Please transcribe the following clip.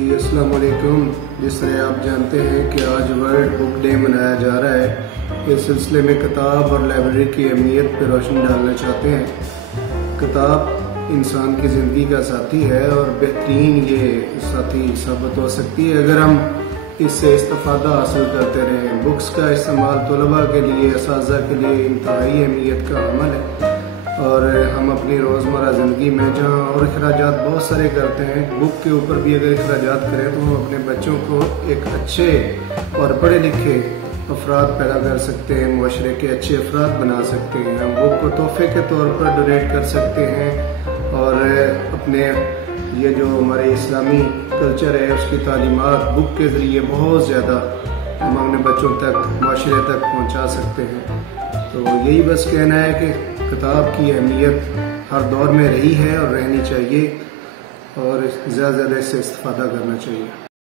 जी अस्सलाम वालेकुम। जिस तरह आप जानते हैं कि आज वर्ल्ड बुक डे मनाया जा रहा है, इस सिलसिले में किताब और लाइब्रेरी की अहमियत पर रोशनी डालना चाहते हैं। किताब इंसान की ज़िंदगी का साथी है और बेहतरीन ये साथी साबित हो सकती है अगर हम इससे इस्तेफादा हासिल करते रहें। बुक्स का इस्तेमाल तलबा के लिए, असातिज़ा के लिए इंतहाई अहमियत का अमल है और हम अपनी रोज़मर्रा ज़िंदगी में जहाँ और अखराजात बहुत सारे करते हैं, बुक के ऊपर भी अगर अखराजात करें तो हम अपने बच्चों को एक अच्छे और पढ़े लिखे अफराद पैदा कर सकते हैं, मुआशरे के अच्छे अफराद बना सकते हैं। हम बुक को तोहफे के तौर पर डोनेट कर सकते हैं और अपने ये जो हमारे इस्लामी कल्चर है उसकी तालीमात बुक के ज़रिए बहुत ज़्यादा हम अपने बच्चों तक, मुआशरे तक पहुँचा सकते हैं। तो यही बस कहना है कि किताब की अहमियत हर दौर में रही है और रहनी चाहिए और ज़्यादा से ज़्यादा इससे इस्तेफादा करना चाहिए।